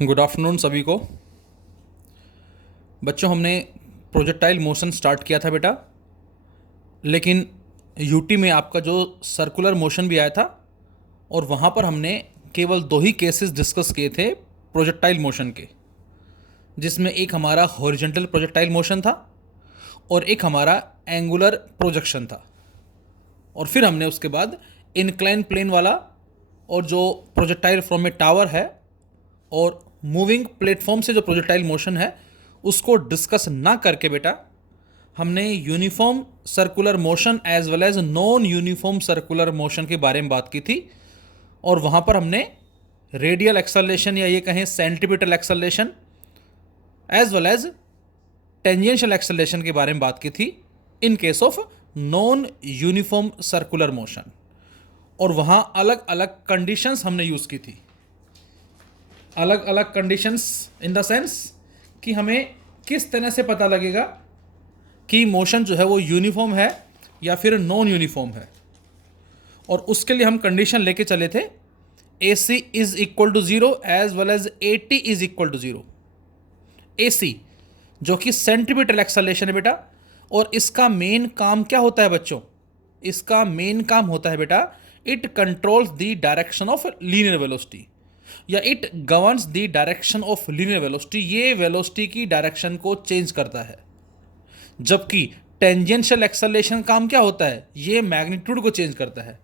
Good afternoon सभी को। बच्चों, हमने प्रोजेक्टाइल मोशन स्टार्ट किया था बेटा, लेकिन यूटी में आपका जो सर्कुलर मोशन भी आया था और वहाँ पर हमने केवल दो ही केसेस डिस्कस किए थे प्रोजेक्टाइल मोशन के, जिसमें एक हमारा हॉरिजॉन्टल प्रोजेक्टाइल मोशन था और एक हमारा एंगुलर प्रोजेक्शन था। और फिर हमने उसके बाद इनक्लाइन प्लेन वाला और जो प्रोजेक्टाइल फ्रॉम ए टावर है और मूविंग प्लेटफॉर्म से जो प्रोजेक्टाइल मोशन है उसको डिस्कस ना करके बेटा हमने uniform circular motion as well as non uniform circular motion के बारे में बात की थी। और वहाँ पर हमने रेडियल एक्सेलरेशन या ये कहें centripetal acceleration as well as tangential acceleration के बारे में बात की थी in case of non uniform circular motion. और वहाँ अलग अलग कंडीशंस हमने यूज़ की थी, अलग अलग कंडीशंस इन द सेंस कि हमें किस तरह से पता लगेगा कि मोशन जो है वो यूनिफॉर्म है या फिर नॉन यूनिफॉर्म है। और उसके लिए हम कंडीशन लेके चले थे a c is equal to zero as well as a t is equal to zero. A c जो कि सेंट्रीपिटल एक्सेलरेशन है बेटा, और इसका मेन काम क्या होता है बच्चों? इसका मेन काम होता है बेटा, it controls the direction of linear velocity या it governs the direction of linear velocity. ये वेलोसिटी की डायरेक्शन को चेंज करता है। जबकि टेंजेंशियल एक्सेलरेशन काम क्या होता है? ये मैग्नीट्यूड को चेंज करता है।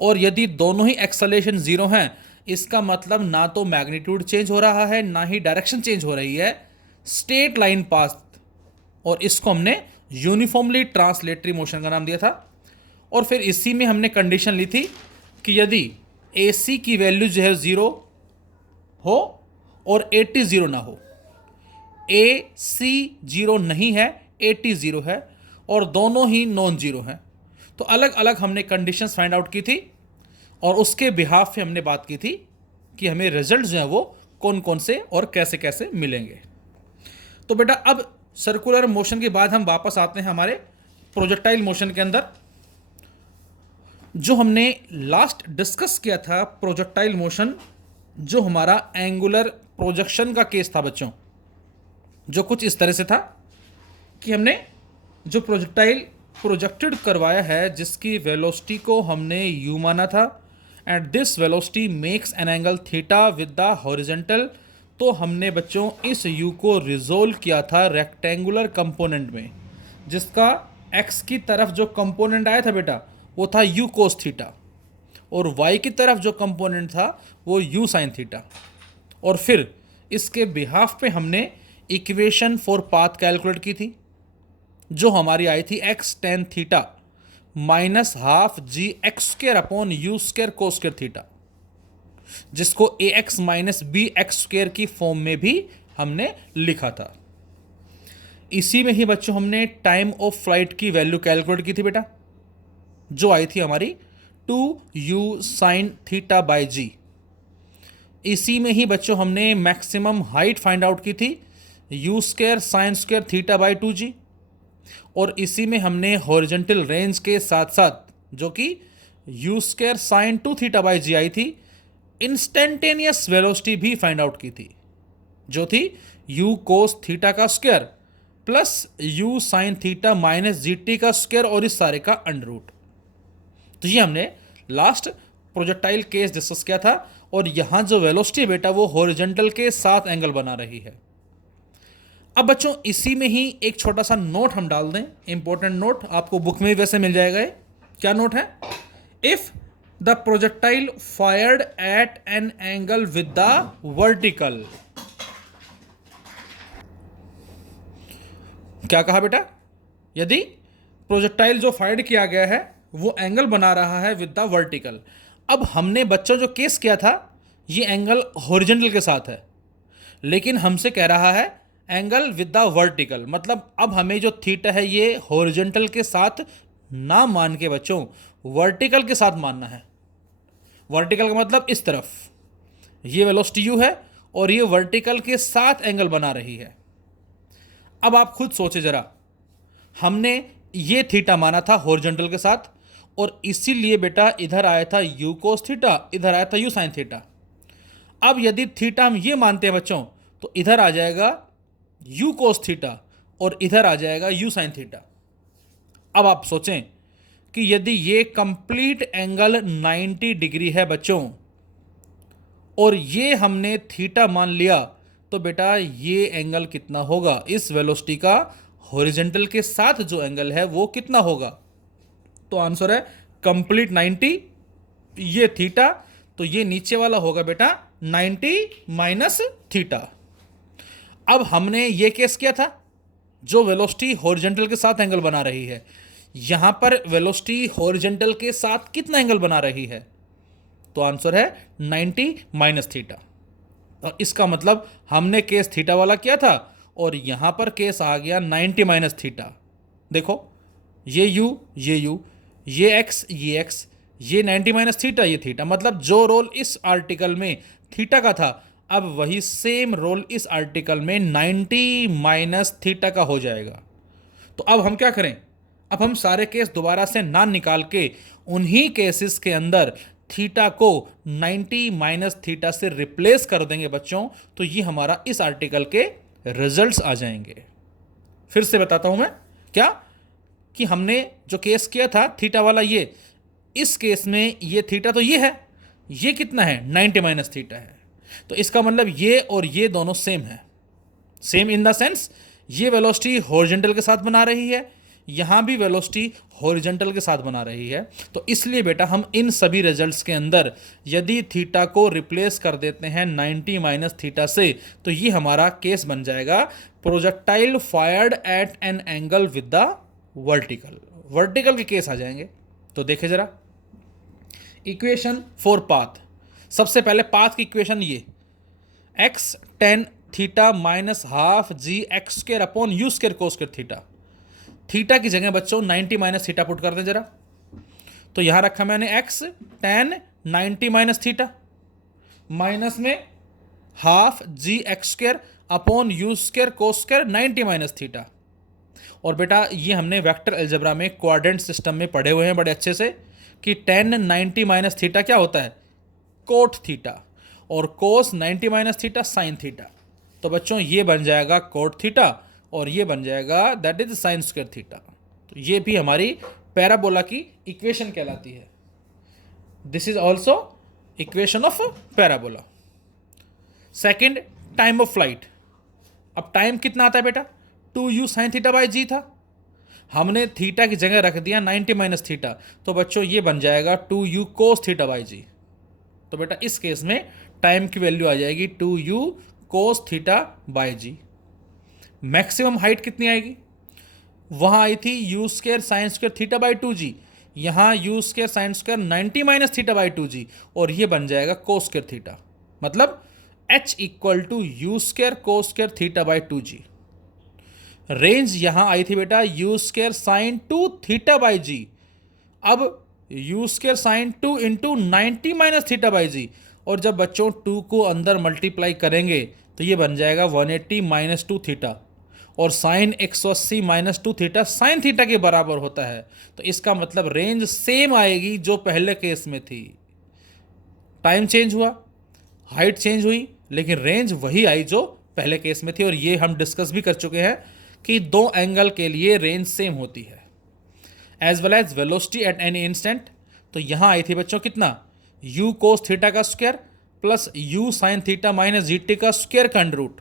और यदि दोनों ही एक्सेलरेशन जीरो हैं, इसका मतलब ना तो मैग्नीट्यूड चेंज हो रहा है ना ही डायरेक्शन चेंज हो रही है, स्ट्रेट लाइन पाथ। और इसको हमने यूनिफॉर्मली ट्रांसलेटरी मोशन का नाम दिया था। और फिर इसी में हमने कंडीशन ली थी कि यदि ए सी की वैल्यू जो है ज़ीरो हो और ए टी ज़ीरो ना हो, ए सी जीरो नहीं है, ए टी ज़ीरो है और दोनों ही नॉन जीरो हैं, तो अलग अलग हमने कंडीशंस फाइंड आउट की थी और उसके बिहाफ पे हमने बात की थी कि हमें रिजल्ट जो है वो कौन कौन से और कैसे कैसे मिलेंगे। तो बेटा अब सर्कुलर मोशन के बाद हम वापस आते हैं हमारे प्रोजेक्टाइल मोशन के अंदर। जो हमने लास्ट डिस्कस किया था प्रोजेक्टाइल मोशन, जो हमारा एंगुलर प्रोजेक्शन का केस था बच्चों, जो कुछ इस तरह से था कि हमने जो प्रोजेक्टाइल प्रोजेक्टेड करवाया है जिसकी वेलोसिटी को हमने यू माना था and this velocity makes an angle theta with the horizontal. तो हमने बच्चों इस यू को रिजोल्व किया था रेक्टेंगुलर कंपोनेंट में, जिसका एक्स की तरफ जो कंपोनेंट आया था बेटा वो था यू कोस थीटा और वाई की तरफ जो कंपोनेंट था वो यू साइन थीटा। और फिर इसके बिहाफ पे हमने इक्वेशन फॉर पाथ कैलकुलेट की थी, जो हमारी आई थी x tan theta minus half g x square upon u square cos square theta, जिसको a x minus b x square की फॉर्म में भी हमने लिखा था। इसी में ही बच्चों हमने टाइम ऑफ फ्लाइट की वैल्यू कैलकुलेट की थी बेटा, जो आई थी हमारी 2u साइन थीटा बाई जी। इसी में ही बच्चों हमने मैक्सिमम हाइट फाइंड आउट की थी u square sine square theta by 2g। और इसी में हमने हॉरिजॉन्टल रेंज के साथ साथ जो कि u square sine 2 theta by g आई थी, इंस्टेंटेनियस वेलोसिटी भी फाइंड आउट की थी, जो थी यू कोस थीटा का square plus u sine theta minus g t का स्क्वायर और इस सारे का अंडर रूट। तो ये हमने लास्ट प्रोजेक्टाइल केस डिस्कस किया था। और यहां जो वेलोसिटी है बेटा वो हॉरिजॉन्टल के साथ एंगल बना रही है। अब बच्चों इसी में ही एक छोटा सा नोट हम डाल दें, इंपॉर्टेंट नोट, आपको बुक में वैसे मिल जाएगा। क्या नोट है? If the projectile fired eight an angle with the vertical. क्या कहा बेटा? यदि प्रोजेक्टाइल जो फायर किया गया है वो एंगल बना रहा है विद द वर्टिकल। अब हमने बच्चों जो केस किया था ये एंगल हॉरिजॉन्टल के साथ है, लेकिन हमसे कह रहा है एंगल विद द वर्टिकल, मतलब अब हमें जो थीटा है ये हॉरिजॉन्टल के साथ ना मान के बच्चों वर्टिकल के साथ मानना है। वर्टिकल का मतलब इस तरफ ये वेलोसिटी यू है और ये वर्टिकल के साथ एंगल बना रही है। अब आप खुद सोचे जरा, हमने ये थीटा माना था हॉरिजॉन्टल के साथ और इसीलिए बेटा इधर आया था यू कोस थीटा, इधर आया था यू साइन थीटा। अब यदि थीटा हम ये मानते हैं बच्चों, तो इधर आ जाएगा u cos थीटा और इधर आ जाएगा u sin थीटा। अब आप सोचें कि यदि ये कंप्लीट एंगल 90 डिग्री है बच्चों और ये हमने थीटा मान लिया, तो बेटा ये एंगल कितना होगा? इस वेलोसिटी का हॉरिजॉन्टल के साथ जो एंगल है वो कितना होगा? तो आंसर है कंप्लीट 90, ये थीटा, तो ये नीचे वाला होगा बेटा 90 माइनस थीटा। अब हमने ये केस किया था जो वेलोसिटी हॉरिजॉन्टल के साथ एंगल बना रही है, यहां पर वेलोसिटी हॉरिजॉन्टल के साथ कितना एंगल बना रही है? तो आंसर है 90 माइनस थीटा। और इसका मतलब हमने केस थीटा वाला किया था और यहां पर केस आ गया 90 माइनस थीटा। देखो ये u, ये x, ये x, ये 90 माइनस थीटा, ये थीटा। मतलब जो रोल इस आर्टिकल में थीटा का था, अब वही सेम रोल इस आर्टिकल में 90 माइनस थीटा का हो जाएगा। तो अब हम क्या करें? अब हम सारे केस दोबारा से ना निकाल के उन्हीं केसेस के अंदर थीटा को 90 माइनस थीटा से रिप्लेस कर देंगे बच्चों, तो ये हमारा इस आर्टिकल के रिजल्ट्स आ जाएंगे। फिर से बताता हूं मैं क्या, कि हमने जो केस किया था थीटा वाला, ये इस केस में ये थीटा तो ये है, ये कितना है? 90 माइनस थीटा है। तो इसका मतलब ये और ये दोनों सेम है। सेम इन द सेंस ये वेलोसिटी हॉरिजॉन्टल के साथ बना रही है, यहां भी वेलोसिटी हॉरिजॉन्टल के साथ बना रही है। तो इसलिए बेटा हम इन सभी रिजल्ट्स के अंदर यदि थीटा को रिप्लेस कर देते हैं 90 माइनस थीटा से, तो ये हमारा केस बन जाएगा projectile fired eight an angle with the vertical के केस आ जाएंगे। तो देखे जरा इक्वेशन फॉर पाथ। सबसे पहले पाथ की इक्वेशन ये x tan theta minus half g x square upon u square cos square theta. Theta की जगह बच्चों 90 माइनस थीटा पुट कर दें जरा। तो यहां रखा मैंने x tan 90 minus theta minus में half g x square upon u square cos square 90 minus theta. और बेटा ये हमने वेक्टर अलजेब्रा में क्वाड्रेंट सिस्टम में पढ़े हुए हैं बड़े अच्छे से कि tan 90 माइनस थीटा क्या होता है? कोट थीटा, और कोस 90 माइनस थीटा साइन थीटा। तो बच्चों ये बन जाएगा कोट थीटा और ये बन जाएगा that is sine square theta. तो ये भी हमारी पैराबोला की इक्वेशन कहलाती है। This is also equation of parabola. Second, time of flight. अब टाइम कितना आता है बेटा? 2u साइन थीटा बाई जी था, हमने थीटा की जगह रख दिया 90 माइनस थीटा, तो बच्चों ये बन जाएगा 2u कोस थीटा बाई जी। तो बेटा इस केस में टाइम की वैल्यू आ जाएगी 2u cos theta by g. Maximum height कितनी आएगी? वहां आई थी u square sine square theta by 2g, यहां u square sine square 90 minus theta by 2g, और ये बन जाएगा कोस स्क्र थीटा। मतलब h equal to u square cos square theta by 2g। Range यहां आई थी बेटा u square sine 2 theta by g. अब u square sine 2 into 90 minus theta by जी, और जब बच्चों 2 को अंदर मल्टीप्लाई करेंगे तो ये बन जाएगा 180 माइनस 2 थीटा, और sine 180 minus 2 theta sine theta के बराबर होता है। तो इसका मतलब रेंज सेम आएगी जो पहले केस में थी। टाइम चेंज हुआ, हाइट चेंज हुई, लेकिन रेंज वही आई जो पहले केस में थी। और ये हम डिस्कस भी कर चुके हैं कि दो एंगल के लिए रेंज सेम होती है। As well as velocity at any instant. तो यहां आई थी बच्चों कितना? u कोस थीटा का square plus u sine theta minus g t का स्क्वायर का under root,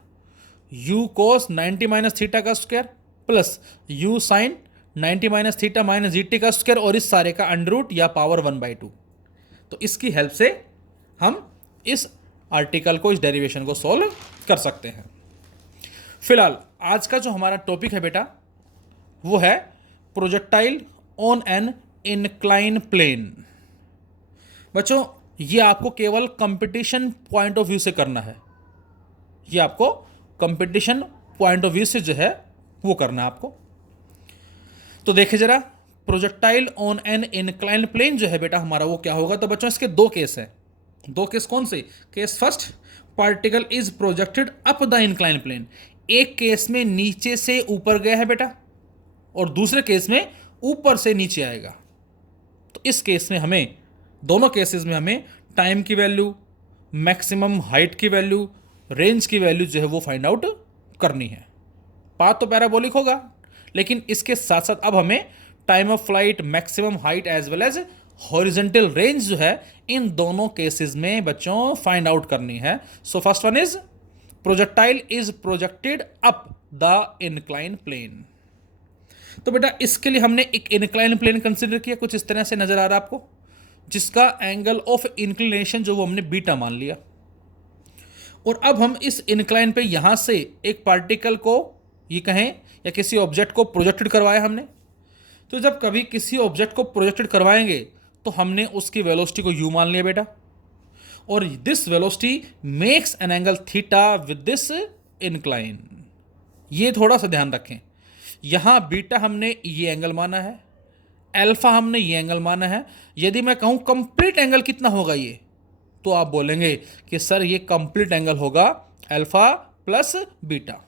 u cos 90 minus theta का square plus u sine 90 minus theta minus g t का स्क्वायर, और इस सारे का अंडर रूट या पावर 1/2। तो इसकी हेल्प से हम इस आर्टिकल को, इस डेरिवेशन को सॉल्व कर सकते हैं। फिलहाल आज का जो हमारा टॉपिक है बेटा वो है projectile on an incline plane. बच्चों ये आपको केवल कंपटीशन पॉइंट ऑफ व्यू से करना है, ये आपको कंपटीशन पॉइंट ऑफ व्यू से जो है वो करना है आपको। तो देखिए जरा, projectile on an incline plane जो है बेटा हमारा वो क्या होगा? तो बच्चों इसके दो केस हैं। दो केस कौन से? Case first, particle is projected up the incline plane. एक केस में नीचे से ऊपर गया है बेटा, और दूसरे केस में ऊपर से नीचे आएगा। तो इस केस में हमें, दोनों केसेस में हमें टाइम की वैल्यू, मैक्सिमम हाइट की वैल्यू, रेंज की वैल्यू जो है वो फाइंड आउट करनी है। पाथ तो पैराबोलिक होगा, लेकिन इसके साथ साथ अब हमें time of flight, maximum height as well as horizontal range जो है इन दोनों केसेस में बच्चों फाइंड आउट करनी है। So first one is projectile is projected up the incline plane. तो बेटा इसके लिए हमने एक इनक्लाइन प्लेन कंसिडर किया, कुछ इस तरह से नजर आ रहा है आपको, जिसका एंगल ऑफ इंक्लिनेशन जो वो हमने बीटा मान लिया। और अब हम इस इनक्लाइन पे यहां से एक पार्टिकल को ये कहें या किसी ऑब्जेक्ट को प्रोजेक्टेड करवाया हमने। तो जब कभी किसी ऑब्जेक्ट को प्रोजेक्टेड करवाएंगे तो हमने उसकी वेलोसिटी को u मान लिया बेटा, और this velocity makes an angle theta with this incline. ये थोड़ा सा ध्यान रखें, यहां बीटा हमने ये एंगल माना है, अल्फा हमने ये एंगल माना है। यदि मैं कहूं कंप्लीट एंगल कितना होगा ये, तो आप बोलेंगे कि सर ये कंप्लीट एंगल होगा अल्फा प्लस बीटा।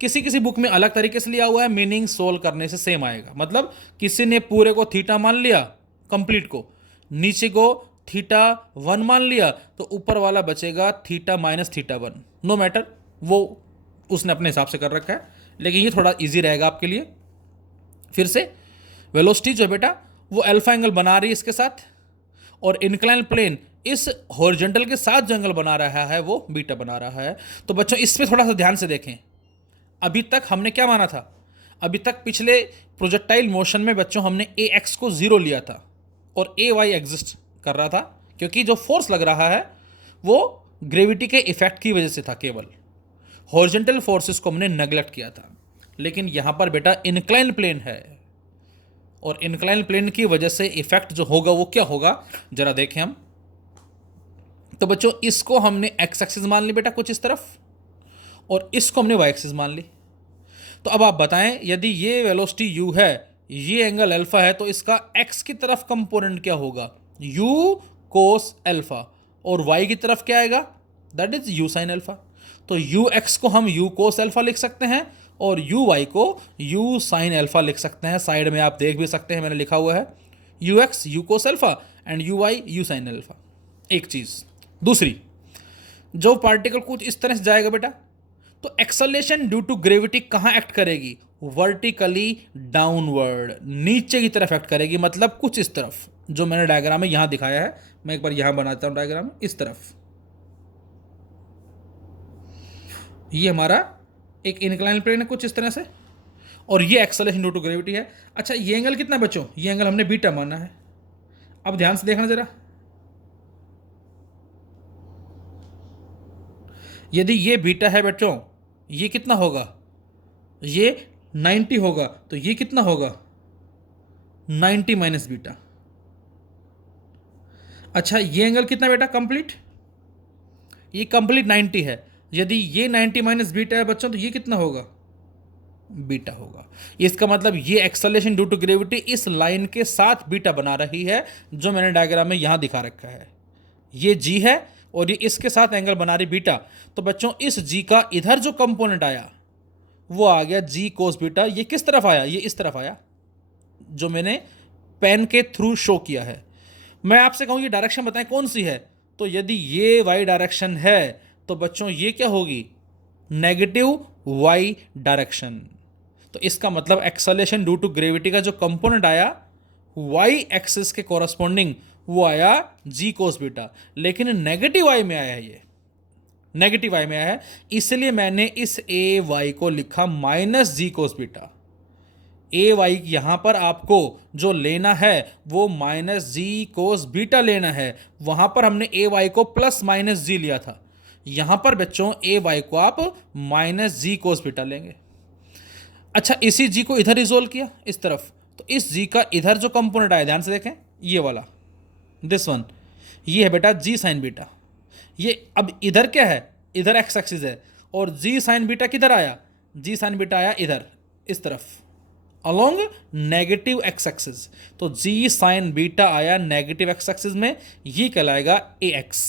किसी किसी बुक में अलग तरीके से लिया हुआ है, मीनिंग सोल्व करने से सेम आएगा। मतलब किसी ने पूरे को थीटा मान लिया कंप्लीट को, नीचे को थीटा 1 मान लिया, तो ऊपर वाला बचेगा theta minus theta 1। No matter, वो उसने अपने हिसाब से कर रखा है, लेकिन ये थोड़ा इजी रहेगा आपके लिए। फिर से वेलोसिटी जो है बेटा वो अल्फा एंगल बना रही है इसके साथ, और इनक्लाइन प्लेन इस हॉरिजॉन्टल के साथ जो एंगल बना रहा है वो बीटा बना रहा है। तो बच्चों इस पे थोड़ा सा ध्यान से देखें। अभी तक हमने क्या माना था, अभी तक पिछले प्रोजेक्टाइल मोशन में बच्चों हमने ए एक्स को 0 लिया था और ए वाई एग्जिस्ट कर रहा था, क्योंकि जो फोर्स लग रहा है वो ग्रेविटी के इफेक्ट की वजह से था, केवल हॉरिजॉन्टल फोर्सेस को हमने नेग्लेक्ट किया था। लेकिन यहां पर बेटा इनक्लाइन प्लेन है, और इनक्लाइन प्लेन की वजह से इफेक्ट जो होगा वो क्या होगा जरा देखें हम। तो बच्चों इसको हमने एक्स एक्सिस मान ली बेटा कुछ इस तरफ, और इसको हमने वाई एक्सिस मान ली। तो अब आप बताएं, यदि ये वेलोसिटी u है, ये एंगल अल्फा है, तो इसका x की तरफ कंपोनेंट क्या होगा, u कोस अल्फा, और y की तरफ क्या आएगा, that is u sine alpha. तो ux को हम u कोस अल्फा लिख सकते हैं, और uy को u साइन अल्फा लिख सकते हैं। साइड में आप देख भी सकते हैं, मैंने लिखा हुआ है ux u cos alpha and uy u sine alpha. एक चीज। दूसरी, जो पार्टिकल कुछ इस तरह से जाएगा बेटा, तो एक्सेलरेशन ड्यू टू ग्रेविटी कहाँ एक्ट करेगी, वर्टिकली डाउनवर्ड, नीचे की तरफ एक्ट करेगी। मतलब कुछ इस तरफ, जो मैंने डायग्राम में यहां दिखाया है, मैं एक बार यहां बनाता हूं डायग्राम में, इस तरफ। ये हमारा एक इनक्लाइन प्लेन है कुछ इस तरह से, और ये एक्सेलरेशन ड्यू टू ग्रेविटी है। अच्छा ये एंगल कितना बच्चों, ये एंगल हमने बीटा माना है। अब ध्यान से देखना जरा, यदि ये बीटा है बच्चों, ये कितना होगा, ये 90 होगा, तो ये कितना होगा 90 माइनस बीटा। अच्छा ये एंगल कितना बेटा कंप्लीट, ये कंप्लीट 90 है। यदि ये 90 माइनस बीटा है बच्चों, तो ये कितना होगा, बीटा होगा। इसका मतलब ये एक्सेलरेशन ड्यू टू ग्रेविटी इस लाइन के साथ बीटा बना रही है, जो मैंने डायग्राम में यहां दिखा रखा है। ये जी है और ये इसके साथ एंगल बना रही बीटा। तो बच्चों इस जी का इधर जो कंपोनेंट आया वो आ गया जी कोस बीटा। ये किस तरफ आया, ये इस तरफ आया, जो मैंने पेन के थ्रू शो किया है। मैं आपसे कहूँ ये डायरेक्शन बताएं कौन सी है, तो यदि ये वाई डायरेक्शन है तो बच्चों ये क्या होगी, नेगेटिव वाई डायरेक्शन। तो इसका मतलब एक्सेलरेशन ड्यू टू ग्रेविटी का जो कंपोनेंट आया वाई एक्सिस के कोरस्पॉन्डिंग वो आया जी कोस बीटा, लेकिन नेगेटिव वाई में आया है, ये नेगेटिव वाई में आया है, इसलिए मैंने इस ए वाई को लिखा minus g cos beta. A Y यहां पर आपको जो लेना है वो माइनस जी कोस बीटा लेना है। वहां पर हमने ए वाई को प्लस माइनस जी लिया था, यहां पर बच्चों ए वाई को आप माइनस जी कोस बीटा लेंगे। अच्छा इसी जी को इधर रिजोल्व किया इस तरफ, तो इस जी का इधर जो कंपोनेंट आया ध्यान से देखें, ये वाला दिस वन, ये है बेटा जी साइन बीटा। ये अब इधर क्या है, इधर एक्स एक्सिस है, और जी साइन बीटा किधर आया, जी साइन बीटा आया इधर इस तरफ अलोंग नेगेटिव एक्स एक्सिस। तो जी साइन बीटा आया नेगेटिव एक्स एक्सिस में, ये कहलाएगा ए एक्स।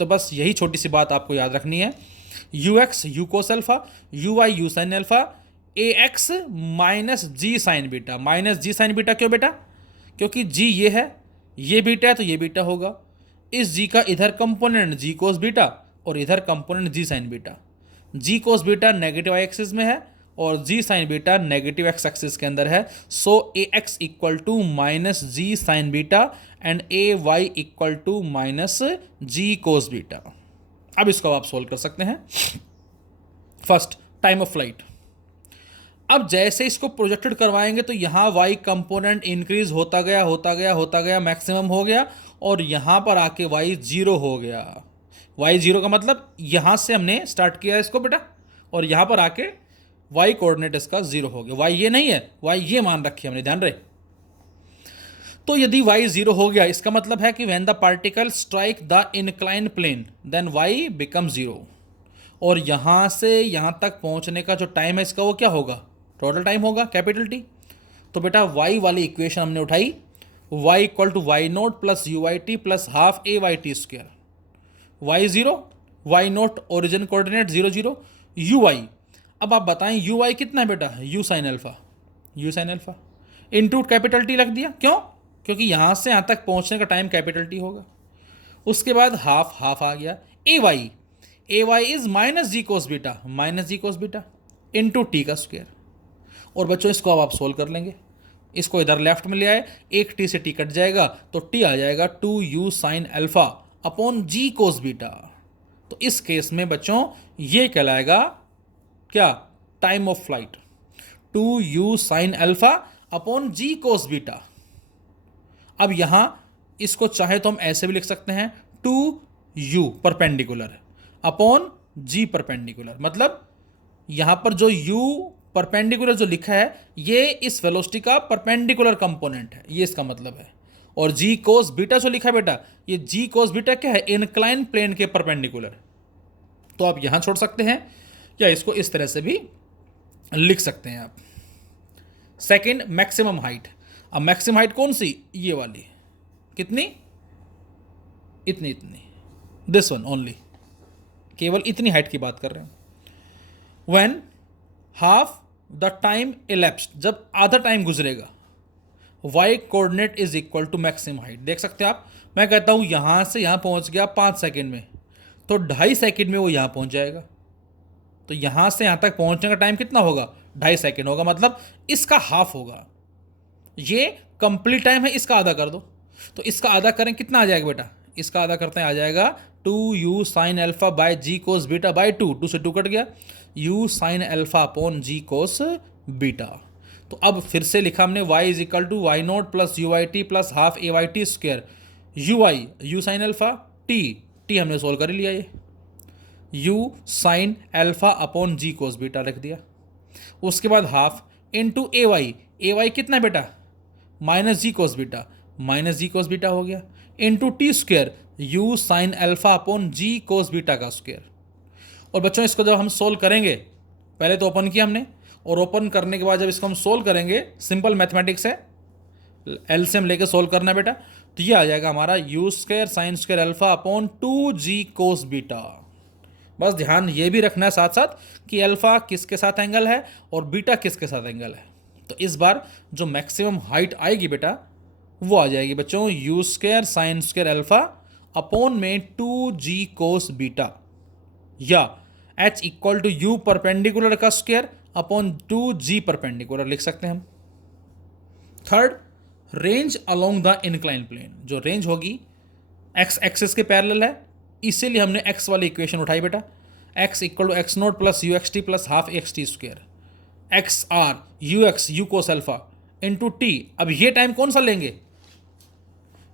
तो बस यही छोटी सी बात आपको याद रखनी है, u x u cos alpha, u y u sine alpha, a x minus g sine beta. Minus g sine beta क्यों बेटा, क्योंकि जी ये है, ये बीटा है तो ये बीटा होगा, इस जी का इधर कंपोनेंट जी कोस बीटा और इधर component g sine beta. G cos beta negative y axis में है और g sine beta negative x axis के अंदर है। So a x equal to minus g sine beta and a y equal to minus g cos beta. अब इसको आप solve कर सकते हैं। First, time of flight. अब जैसे इसको प्रोजेक्टेड करवाएंगे तो यहाँ y कंपोनेंट इंक्रीज होता गया होता गया होता गया, मैक्सिमम हो गया और यहाँ पर आके y जीरो हो गया। y जीरो का मतलब यहाँ से हमने स्टार्ट किया इसको बेटा और यहाँ पर आके y कोऑर्डिनेट इसका जीरो हो गया। y ये नहीं है, y ये मान रखी हमने, ध्यान रहे। तो यदि y जीरो हो गया इसका मतलब है कि when the particle strike the incline plane then y become zero. और यहाँ से यहाँ तक पहुँचने का जो टाइम है इसका वो क्या होगा, टोटल टाइम होगा, कैपिटल टी। तो बेटा y वाली इक्वेशन हमने उठाई, y equal to y naught plus u y t plus half a y t square. Y zero, y naught origin coordinate zero zero, u y. अब आप बताएं u y कितना है बेटा, u sine alpha, u sine alpha into capital T रख दिया। क्यों? क्योंकि यहाँ से यहाँ तक पहुँचने का टाइम कैपिटल टी होगा। उसके बाद हाफ हाफ आ गया, a y is minus g cos beta, minus g cos beta into t का स्क्वायर। और बच्चों इसको अब आप सोल्व कर लेंगे, इसको इधर लेफ्ट में ले आए, एक टी से टी कट जाएगा तो टी आ जाएगा 2u sine alpha upon g cos beta. तो इस केस में बच्चों ये कहलाएगा क्या, time of flight, 2u sine alpha upon g cos beta. अब यहां इसको चाहे तो हम ऐसे भी लिख सकते हैं 2u परपेंडिकुलर अपॉन जी परपेंडिकुलर, मतलब यहां पर जो u परपेंडिकुलर जो लिखा है ये इस वेलोसिटी का परपेंडिकुलर कंपोनेंट है, ये इसका मतलब है। और जी कोस बीटा जो लिखा है बेटा, ये जी कोस बीटा क्या है, इनक्लाइन प्लेन के परपेंडिकुलर। तो आप यहां छोड़ सकते हैं या इसको इस तरह से भी लिख सकते हैं आप। Second, maximum height. अब मैक्सिमम हाइट कौन सी, ये वाली, कितनी, इतनी इतनी, दिस वन ओनली, केवल इतनी हाइट की बात कर रहे हैं। When half the time elapsed, जब आधा टाइम गुजरेगा, y coordinate is equal to maximum height. देख सकते हैं आप, मैं कहता हूं यहां से यहां पहुंच गया 5 सेकंड में, तो 2.5 सेकंड में वो यहां पहुंच जाएगा। तो यहां से यहां तक पहुंचने का टाइम कितना होगा, 2.5 सेकंड होगा, मतलब इसका हाफ होगा। ये कंप्लीट टाइम है, इसका आधा कर दो। तो इसका आधा करें, कितना आ जाएगा बेटा, इसका आधा करते हैं आ जाएगा 2u sine alpha by g cos beta by 2 से 2 कट गया, u sine alpha upon g cos beta. तो अब फिर से लिखा हमने y is equal to y naught plus u y t plus half a y t square, u y u sine alpha t हमने solve कर लिया, ये u sine alpha upon g cos beta रख दिया। उसके बाद हाफ इंटू ए वाई कितना बेटा, minus g cos beta, minus g cos beta हो गया, into t square u sine alpha upon g cos beta का स्क्वायर। और बच्चों इसको जब हम सोल्व करेंगे, पहले तो ओपन किया हमने, और ओपन करने के बाद जब इसको हम सोल्व करेंगे, सिंपल मैथमेटिक्स है, एलसीएम लेके सोल्व करना बेटा, तो ये आ जाएगा हमारा you square sine square alpha upon 2g cos beta. बस ध्यान ये भी रखना है साथ साथ कि अल्फा किसके साथ एंगल है और बीटा किसके साथ एंगल है। तो इस बार जो मैक्सिमम हाइट आएगी बेटा वो आ जाएगी बच्चों u square sine square alpha upon में 2g कोस बीटा, या h equal to u perpendicular का स्क्वायर अपॉन 2g परपेंडिकुलर लिख सकते हैं हम। Third, range along the incline plane. जो रेंज होगी x एक्सिस के पैरेलल है, इसीलिए हमने x वाली इक्वेशन उठाई बेटा, x equal to x naught plus u x t plus half x t square, x are u x u cos alpha into t. अब ये टाइम कौन सा लेंगे,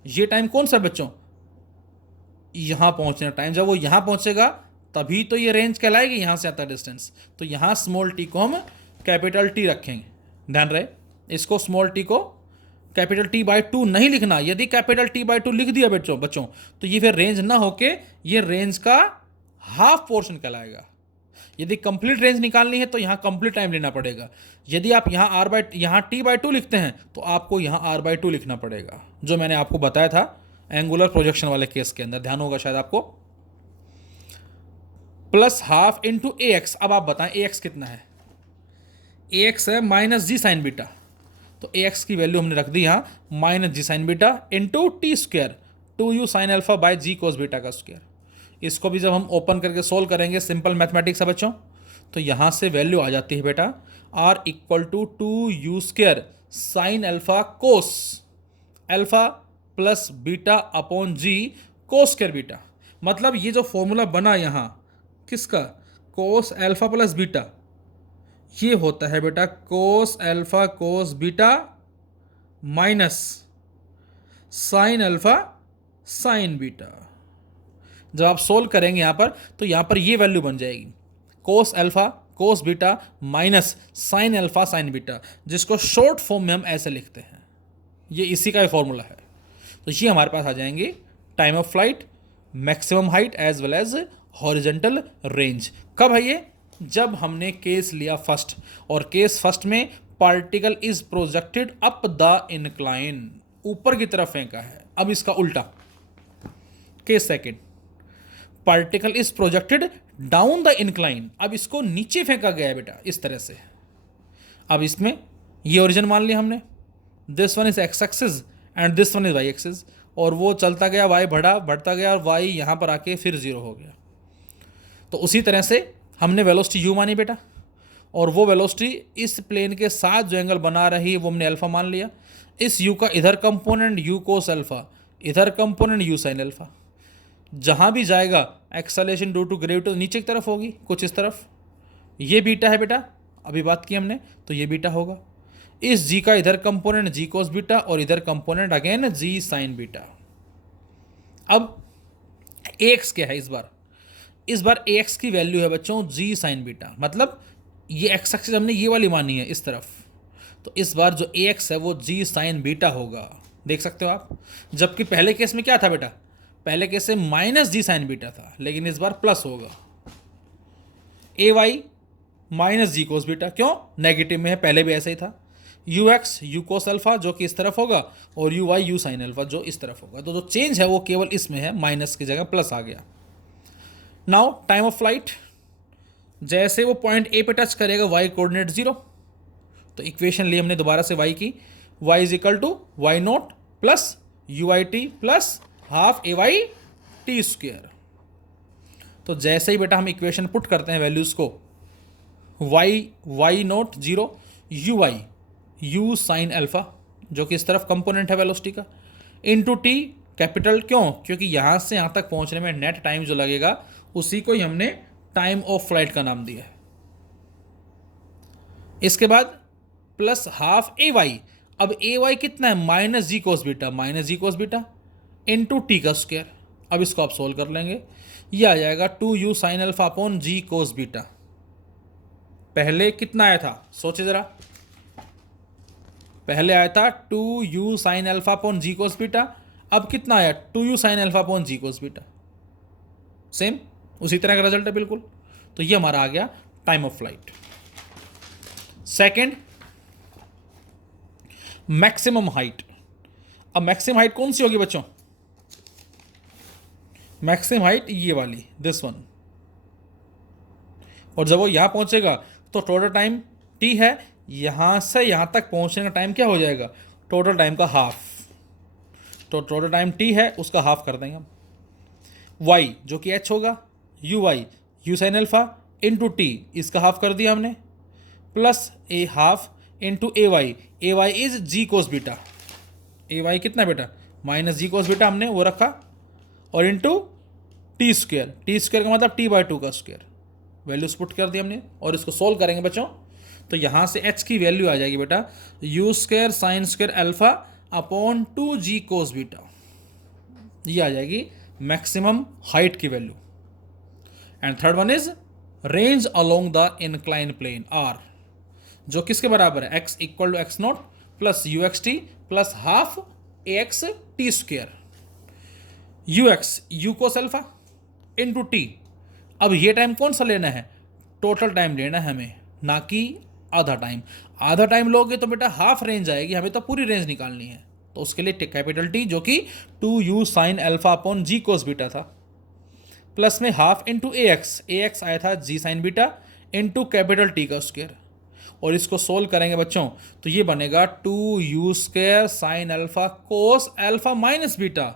ये टाइम कौन सा बच्चों, यहां पहुंचने टाइम, जब वो यहां पहुंचेगा तभी तो ये रेंज कहलाएगी, यहां से आता डिस्टेंस। तो यहां स्मॉल टी को हम कैपिटल टी रखेंगे, ध्यान रहे, इसको स्मॉल टी को कैपिटल टी बाई 2 नहीं लिखना। यदि कैपिटल टी बाई 2 लिख दिया बच्चों तो ये फिर रेंज ना होके ये रेंज का हाफ पोर्शन कहलाएगा। यदि कंप्लीट रेंज निकालनी है तो यहाँ कंप्लीट टाइम लेना पड़ेगा। यदि आप यहाँ टी बाई 2 लिखते हैं तो आपको यहाँ r बाई 2 लिखना पड़ेगा, जो मैंने आपको बताया था एंगुलर प्रोजेक्शन वाले केस के अंदर, ध्यान होगा शायद आपको। Plus half into a x. अब आप बताएं ए एक्स कितना है, ए एक्स है माइनस जी साइन बीटा, तो ए एक्स की वैल्यू हमने रख दी यहाँ minus g sine beta into t square two u sine alpha by g cos beta का स्क्वायर। इसको भी जब हम ओपन करके सोल्व करेंगे, सिंपल मैथमेटिक्स है बच्चों, तो यहाँ से वैल्यू आ जाती है बेटा R equal to u square sine alpha cos alpha plus beta upon g cos square beta. मतलब ये जो फॉर्मूला बना यहाँ किसका, कोस अल्फा प्लस बीटा, ये होता है बेटा cos alpha cos beta minus sine alpha sign beta. जब आप सोल्व करेंगे यहाँ पर, तो यहाँ पर ये वैल्यू बन जाएगी cos alpha cos beta minus sine alpha sign beta, जिसको शॉर्ट फॉर्म में हम ऐसे लिखते हैं। ये इसी का फॉर्मूला है। तो ये हमारे पास आ जाएंगे time of flight, maximum height as well as horizontal range. कब है ये, जब हमने केस लिया फर्स्ट, और केस फर्स्ट में particle is projected up the incline, ऊपर की तरफ फेंका है। अब इसका उल्टा, case second, particle is projected down the incline, अब इसको नीचे फेंका गया है बेटा इस तरह से। अब इसमें ये ओरिजिन मान लिया हमने, this one is x axis and this one is y axis, और वो चलता गया, वाई बढ़ता गया, और वाई यहाँ पर आके फिर जीरो हो गया। तो उसी तरह से हमने वेलोसिटी यू मानी बेटा, और वो वेलोसिटी इस प्लेन के साथ जो एंगल बना रही है वो हमने अल्फा मान लिया। इस यू का इधर कंपोनेंट यू कोस अल्फा, इधर कंपोनेंट यू साइन अल्फा। जहाँ भी जाएगा एक्सेलरेशन ड्यू टू ग्रेविटी तो नीचे की तरफ होगी, कुछ इस तरफ। ये बीटा है बेटा, अभी बात की हमने, तो ये बीटा होगा। इस जी का इधर कंपोनेंट जी कोस बीटा, और इधर कंपोनेंट अगेन जी साइन बीटा। अब एक्स क्या है इस बार एक्स की वैल्यू है बच्चों जी साइन बीटा, मतलब ये एक्स एक्सिस हमने ये वाली मानी है इस तरफ, तो इस बार जो एक्स है वो जी साइन बीटा होगा, देख सकते हो आप। जबकि पहले केस में क्या था बेटा, पहले केस में माइनस जी साइन बीटा था, लेकिन इस बार प्लस होगा। ए Y minus g cos beta, क्यों, नेगेटिव में है, पहले भी ऐसा ही था। You x u cos alpha जो कि इस तरफ होगा, और you y u sine alpha जो इस तरफ होगा। तो जो चेंज है वो केवल इसमें है, माइनस की जगह प्लस आ गया। नाउ टाइम ऑफ फ्लाइट, जैसे वो पॉइंट ए पे टच करेगा वाई कोऑर्डिनेट 0, तो इक्वेशन ली हमने दोबारा से वाई की, y is equal to y naught plus u i t plus half a y t square. तो जैसे ही बेटा हम इक्वेशन पुट करते हैं वैल्यूज को, y naught 0, u y u sine alpha जो कि इस तरफ कंपोनेंट है वेलोसिटी का, इनटू टी कैपिटल, क्यों, क्योंकि यहाँ से यहाँ तक पहुँचने में नेट टाइम जो लगेगा उसी को ही हमने टाइम ऑफ फ्लाइट का नाम दिया है। इसके बाद प्लस हाफ ए वाई, अब ए वाई कितना है, minus g cos beta into t का स्क्वायर। अब इसको आप सोल्व कर लेंगे, ये आ जाएगा two u sine alpha upon g cos beta. पहले कितना आया था, सोचे जरा, पहले आया था two u sine alpha upon g cos beta, अब कितना आया, two u sine alpha upon g cos beta, same उसी तरह का रिजल्ट है बिल्कुल। तो ये हमारा आ गया time of flight. Second, maximum height. अब मैक्सिमम हाइट कौन सी होगी बच्चों, मैक्सिमम हाइट ये वाली, दिस वन। और जब वो यहां पहुंचेगा तो टोटल टाइम टी है, यहां से यहां तक पहुंचने का टाइम क्या हो जाएगा, टोटल टाइम का हाफ। तो टोटल टाइम टी है उसका हाफ कर देंगे हम। वाई जो कि एच होगा, u y u sine alpha into t, इसका हाफ कर दिया हमने, plus a half into a y is g cos beta, a y कितना बेटा, माइनस जी कोस बीटा हमने वो रखा, और इंटू टी स्क्वायर का मतलब टी बाई टू का स्क्वायर, वैल्यूज पुट कर दी हमने। और इसको सोल्व करेंगे बच्चों, तो यहाँ से एच की वैल्यू आ जाएगी बेटा u square sine square alpha upon two g cos beta, ये आ जाएगी मैक्सिमम हाइट की value. And third one is range along the incline plane R, जो किसके बराबर है, x equal to x naught plus u x t plus half a x t square, u x u cos alpha into t. अब ये time कौन सा लेना है, टोटल टाइम लेना है हमें, ना कि आधा टाइम। आधा टाइम लोगे तो बेटा हाफ रेंज आएगी, हमें तो पूरी रेंज निकालनी है। तो उसके लिए कैपिटल टी जो कि two u sine alpha upon g cos beta था, प्लस में हाफ इंटू ए एक्स आया था g sine beta into capital t का स्क्वायर। और इसको सोल्व करेंगे बच्चों तो ये बनेगा two u square sine alpha cos alpha minus beta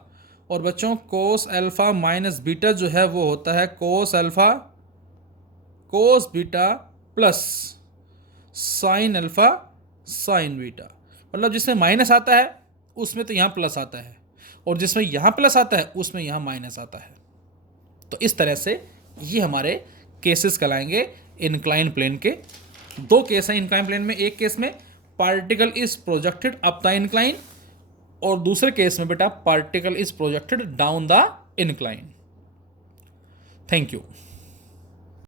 और बच्चों कोस अल्फ़ा माइनस बीटा जो है वो होता है cos alpha cos beta plus sine alpha sine beta. मतलब जिसमें माइनस आता है उसमें तो यहाँ प्लस आता है, और जिसमें यहाँ प्लस आता है उसमें यहाँ माइनस आता है। तो इस तरह से ये हमारे केसेस कहलाएंगे इंक्लाइन प्लेन के। दो केस हैं इंक्लाइन प्लेन में, एक केस में particle is projected up the incline, और दूसरे केस में बेटा particle is projected down the incline. Thank you.